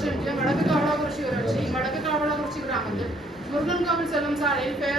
ഒരക്ഷയുണ്ട് വടക്ക് കാവള കുറിച്ച് ഒരക്ഷ വടക്ക് കാവള കുറിച്ച് ഗ്രാമത്തിൽ മുരുകൻ കാവിൽ സ്ഥലം സാലയിൽ പേർ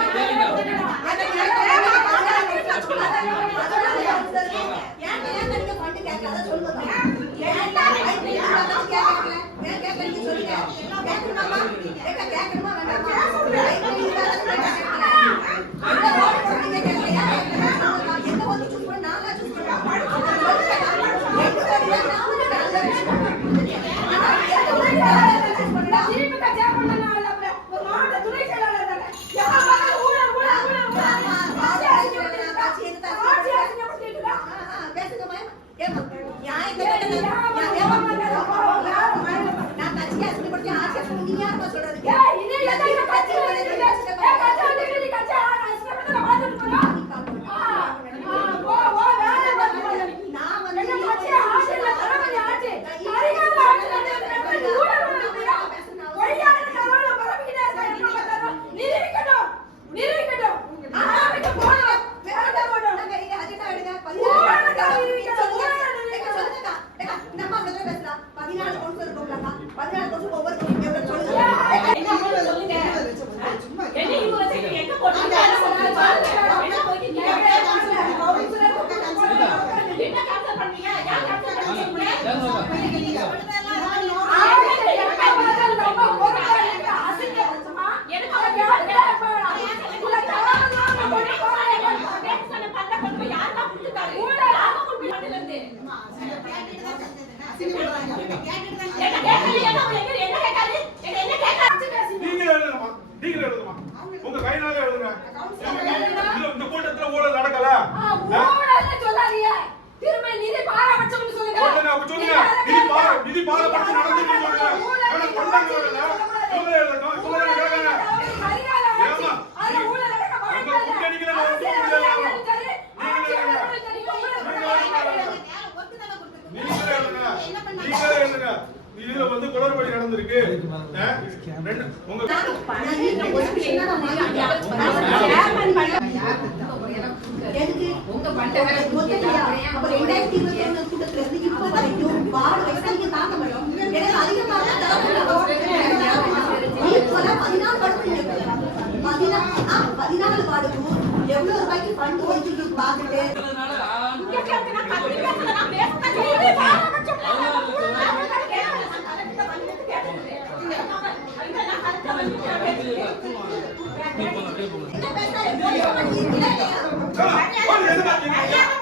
Amen. ಹೇಳಿದ್ದೀರಾ கூட்டத்துல இருந்து இப்பதான் பாடு வயசு தாங்க முடியும் அதிகமாக 快点领咱家就